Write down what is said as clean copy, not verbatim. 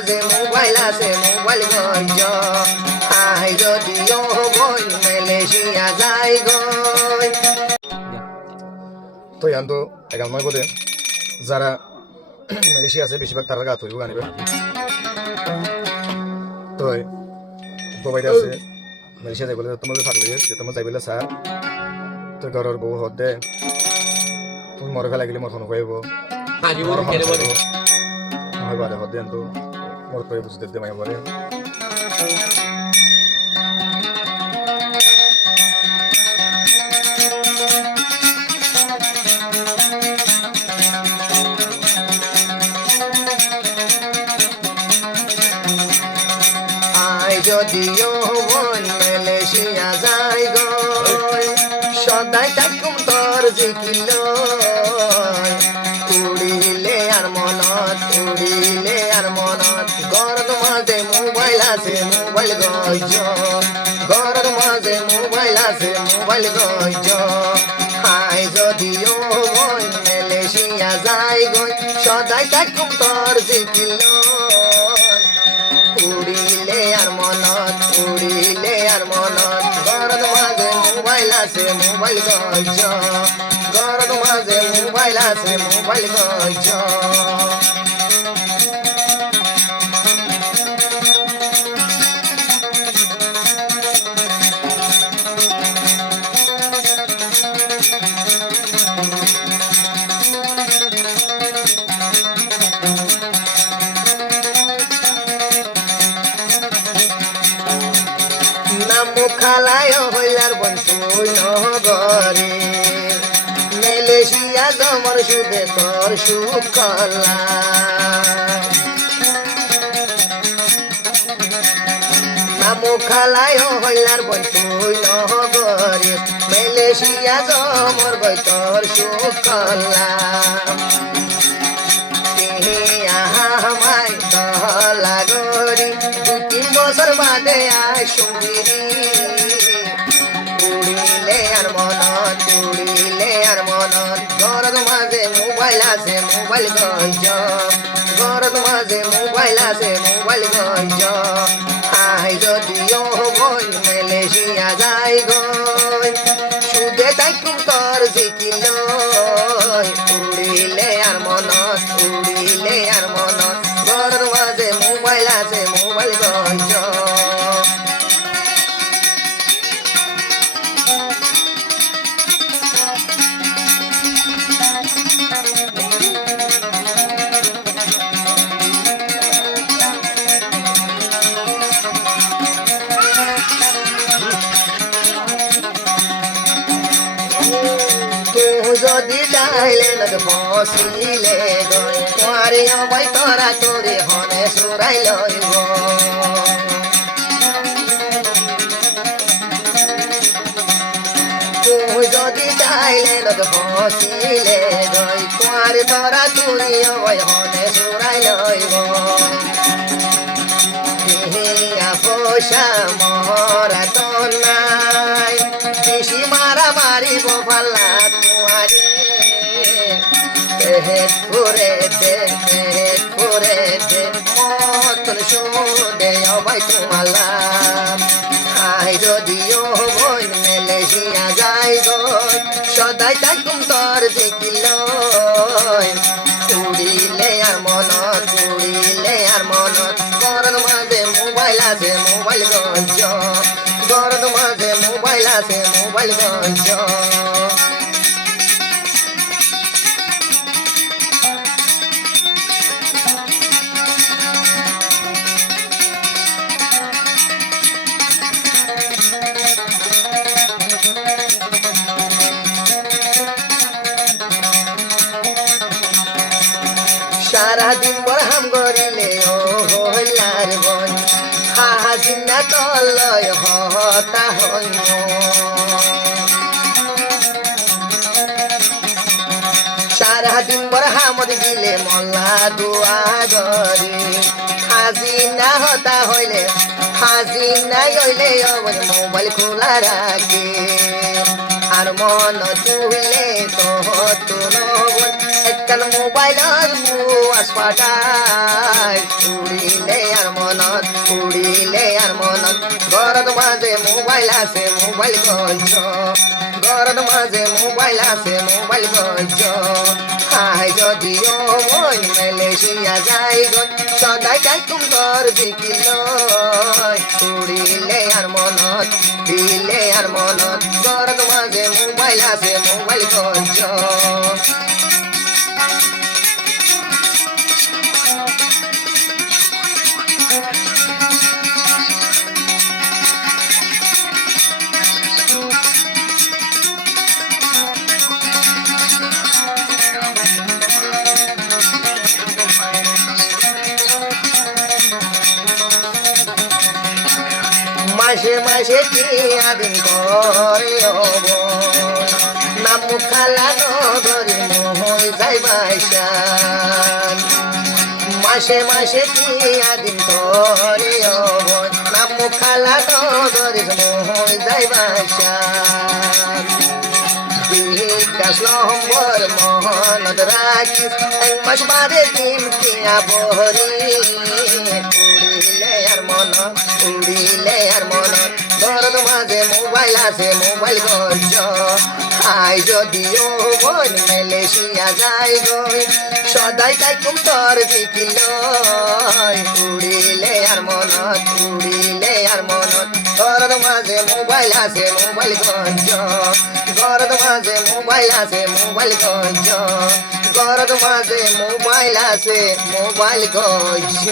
মাঝে মোবাইল আছে মোবাইল গঞ্জ আই যদিও বই মালয়েশিয়া যাই গই তো ইয়ান তো এগাল নয় বোধে যারা মালয়েশিয়া আছে বেশিরভাগ তারা গা তৈরি আনিবে তো দুবাইতে আছে মালয়েশিয়া যাই বলে তোমাদের থাকলে যে তোমার যাই বলে স্যার তোর ঘরের বউ হদ দে তুমি মরে ফেলা গেলে মোর ফোন কইব হয় বারে হদ দেন তো মোর কই বুঝতে দে মাই বলে যদিও মন মালয়েশিয়া যাই গই সদাই থাকুম তোর জিকিল উড়িলে আর মনত ঘরের মাঝে মোবাইল আছে মোবাইল গইজ ঘরের মাঝে মোবাইল আছে মোবাইল গইজ হাই যদিও মন মালয়েশিয়া যাই গই সদাই থাকুম তোর জিকিল উড়িলে আর মনত ঘরের মাঝে মোবাইল আছে মোবাইল গইজ ঘরের মাঝে মোবাইল আছে মোবাইল গইজ মুখালায় হইলার বন্ধুই নগরে মালয়েশিয়া জমর সুদে তোর সুখ কলা মুখালায় হইলার বন্ধুই নগরে মালয়েশিয়া জমর গই তোর সুখ কলা আমায় দহলা গরি 2-3 বছর বাদে আসুগিরি উড়িলে আর মনত ঘরের মাঝে মোবাইল আছে মোবাইল গঞ্জ ঘরের মাঝে মোবাইল আছে মোবাইল গঞ্জ আই যদিও বই মালয়েশিয়া যাই গই সুদে থাকুম তোর জিকিল উড়িলে আর মনত ঘরের মাঝে মোবাইল আছে মোবাইল গঞ্জ যদি ডাইলে নদ বসিলে গই তোরে অবাই তোরা তোরে হনে সুরাই লইব যদি ডাইলে নদ বসিলে গই তোরে তোরা তোরে অবাই হনে সুরাই লইব পয়সা মরা তো নাই বেশি মারা মারিব পাল্লা তোমারে পেট করে দে মতন সুদে অবাই তোমালা আই যদিও বই মালয়েশিয়া যাই গই সদাই থাকুম তোর দেখিল উড়িলে আর মনত ঘরের মাঝে মোবাইল আছে মোবাইল গঞ্জ ঘরের মাঝে মোবাইল আছে মোবাইল গঞ্জ সারাদিন বরহাম করিলে ও হইলার বই হাজিনা তলয় হতা হইম সারাদিন বরহামত গিলে মল্লা দুয়া গরি হাজিনা হতা হইলে মোবাইল খোলা রাখে আর মন তুলে তো নবন একখান মোবাইল বুয়াস পাঠায় উড়িলে ঘৰত মাঝে মোবাইল আছে মোবাইল গঞ্জ ঘৰত মাঝে মোবাইল আছে মোবাইল গঞ্জ হাই যদিও মই মালয়েশিয়া যাই গৈ সদায় কাইকুম তোর জিকিল উড়িলে আর মনত দিলে আর মনত ঘৰত মাঝে মোবাইল আছে মোবাইল গঞ্জ মাসে মাসে টিয়া দিন করে নাম খালা নগরে মোহই যাই বাইসান মাসে মাসে টিয়া দিন করে নাম খালা নগরে মোহই যাই বাইসান বিকাশ নম্বর মহনত রাখিস এক মাস বাদে দিন টিয়া বহরি উড়িলে আর মন উড়িলে আর মন ঘৰত মাঝে মোবাইল আছে মোবাইল গঞ্জ আই যদিও মন মালয়েশিয়া যাই গই সদাই কাইকুম তোর জিকিল উড়িলে আর মনত উড়িলে আর মনত ঘৰত মাঝে মোবাইল আছে মোবাইল গঞ্জ ঘৰত মাঝে মোবাইল আছে মোবাইল গঞ্জ ঘৰত মাঝে মোবাইল আছে মোবাইল গঞ্জ